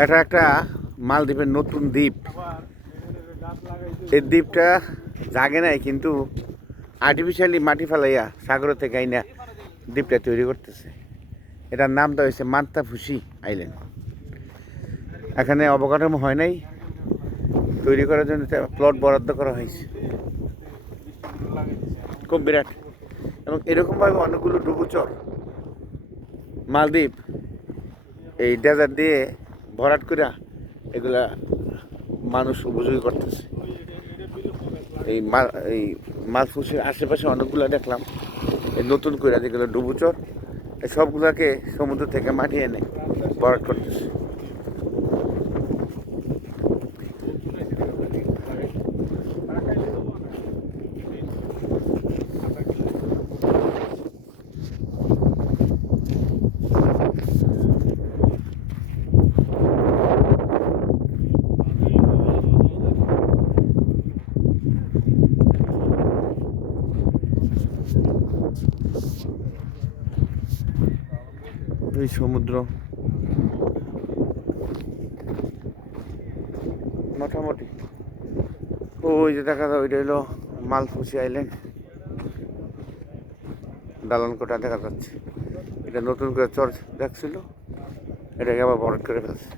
এটা একটা মালদ্বীপের নতুন দ্বীপ। এই দ্বীপটা জাগে নাই, কিন্তু আর্টিফিশিয়ালি মাটি ফেলাইয়া সাগর থেকে আইনা দ্বীপটা তৈরি করতেছে। এটার নাম দেওয়া হয়েছে মান্তাফুসি আইল্যান্ড। এখানে অবকাঠামো হয় নাই, তৈরি করার জন্য প্লট বরাদ্দ করা হয়েছে, খুব বিরাট। এবং এরকমভাবে অনেকগুলো ডুবুচর মালদ্বীপ এই ডেজার্ট দিয়ে ভরাট করে এগুলা মানুষ উপযোগী করতেছে। এই মালফুসির আশেপাশে অনেকগুলো দেখলাম এই নতুন করে যেগুলো ডুবুচর, এই সবগুলোকে সমুদ্র থেকে মাটি এনে ভরাট করতেছে। এই সমুদ্র মোটামুটি ওই যে দেখা যায়, ওইটা হলো মালফুসি আইল্যান্ড। দালান কোটা দেখা যাচ্ছে, এটা নতুন করে চর্চ দেখছিল, এটাকে আবার ভরাট করে ফেলছে।